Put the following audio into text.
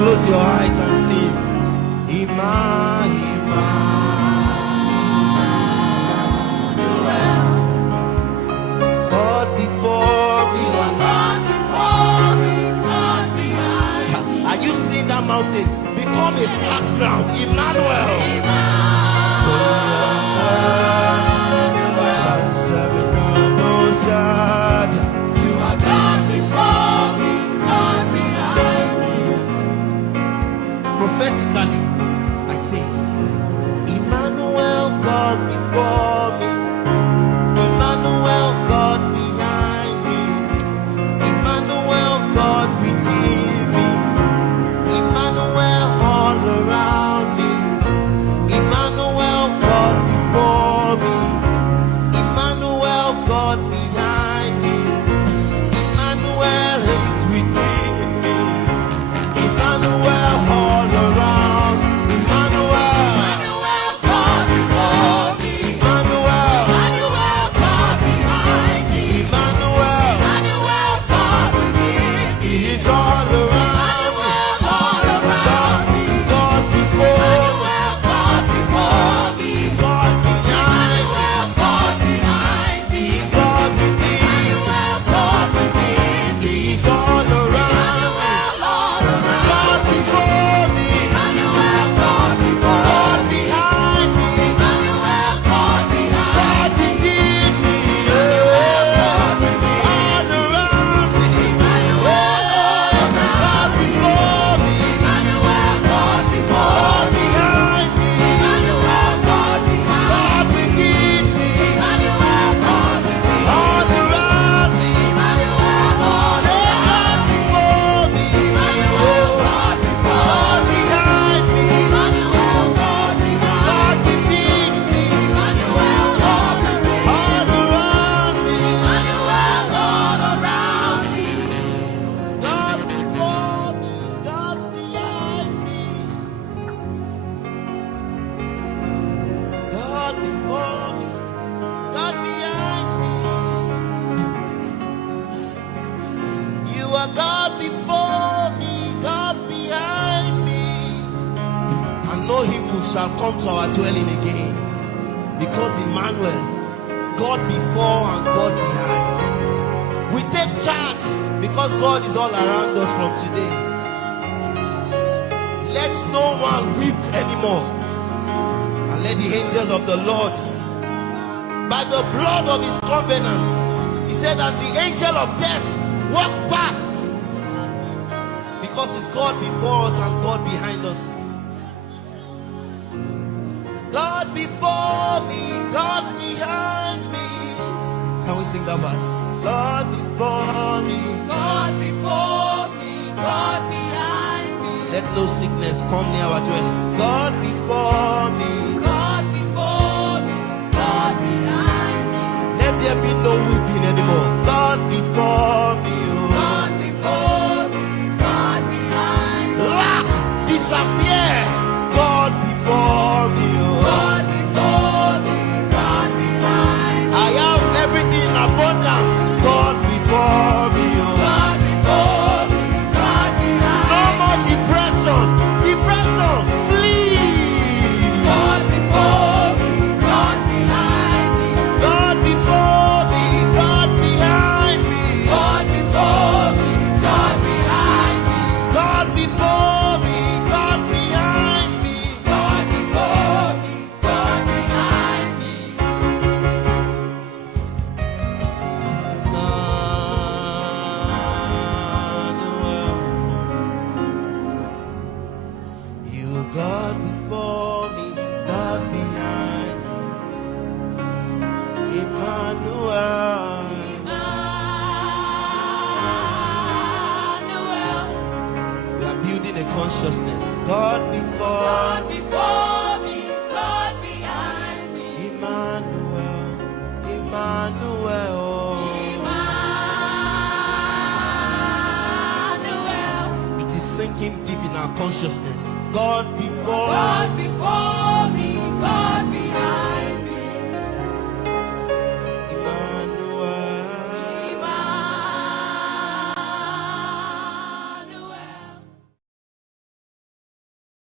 Close your eyes and sing. Emmanuel. God before me. God before me, God behind me. Are you seeing that mountain become a flat ground? Emmanuel. You are God before me, God behind me. Prophetically, I say, Emmanuel, God before me. Emmanuel, God behind me. Emmanuel, God within me. Emmanuel, all around me. Emmanuel, You are God before me, God behind me. And no evil shall come to our dwelling again. Because Emmanuel, God before and God behind. We take charge because God is all around us from today. Let no one weep anymore. And let the angels of the Lord, by the blood of his covenants, he said, and the angel of death walk past. Because it's God before us and God behind us. God before me, God behind me. Can we sing that part? God before me, God before me, God behind me. let no sickness come near our dwelling. God before me, God before me, God behind me. let there be no weeping anymore. God before me, God before me, God behind me. lack disappear. God before me, God before me, God behind me. I have everything in abundance. God before me, God before me, God behind no me. more depression. Depression, flee. God before me, God behind me. God before me, God behind me. God before me, God behind me. God before me, God behind me. God before me, God behind me. Emmanuel, you God before me, God behind me. Emmanuel, Emmanuel. we are building a consciousness. God before God before me, God behind me. Emmanuel, Emmanuel. Emmanuel. It is sinking deep in our consciousness. God before God before me, God